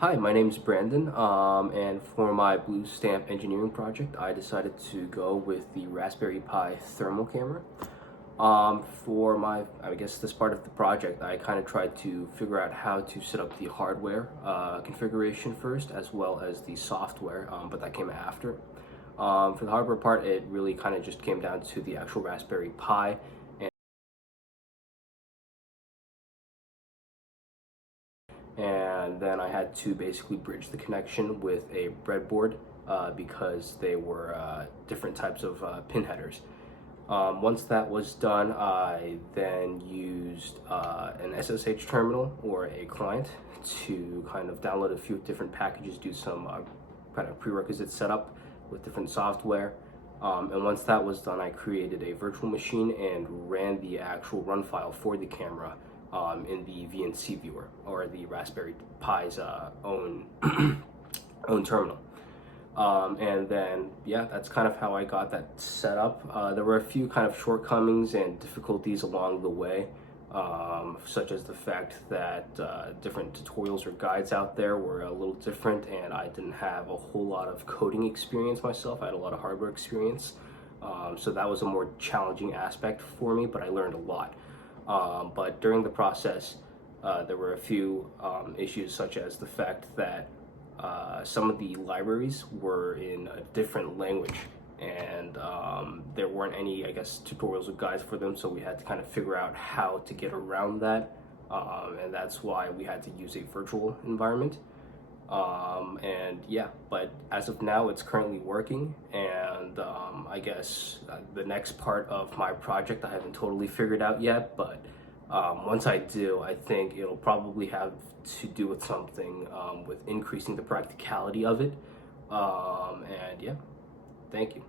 Hi, my name is Brandon, and for my Blue Stamp engineering project, I decided to go with the Raspberry Pi thermal camera. I guess this part of the project, I kind of tried to figure out how to set up the hardware configuration first, as well as the software, but that came after. For the hardware part, it really kind of just came down to the actual Raspberry Pi. And then I had to basically bridge the connection with a breadboard because they were different types of pin headers. Once that was done, I then used an SSH terminal or a client to kind of download a few different packages, do some kind of prerequisite setup with different software. And once that was done, I created a virtual machine and ran the actual run file for the camera in the VNC viewer, or the Raspberry Pi's own own terminal. And then, yeah, that's kind of how I got that set up. There were a few kind of shortcomings and difficulties along the way, such as the fact that different tutorials or guides out there were a little different, and I didn't have a whole lot of coding experience myself. I had a lot of hardware experience. So that was a more challenging aspect for me, but I learned a lot. But during the process, there were a few issues, such as the fact that some of the libraries were in a different language, and there weren't any, I guess, tutorials or guides for them, so we had to kind of figure out how to get around that, and that's why we had to use a virtual environment. And yeah, but as of now, it's currently working, and I guess the next part of my project I haven't totally figured out yet, but once I do, I think it'll probably have to do with something with increasing the practicality of it. And yeah, thank you.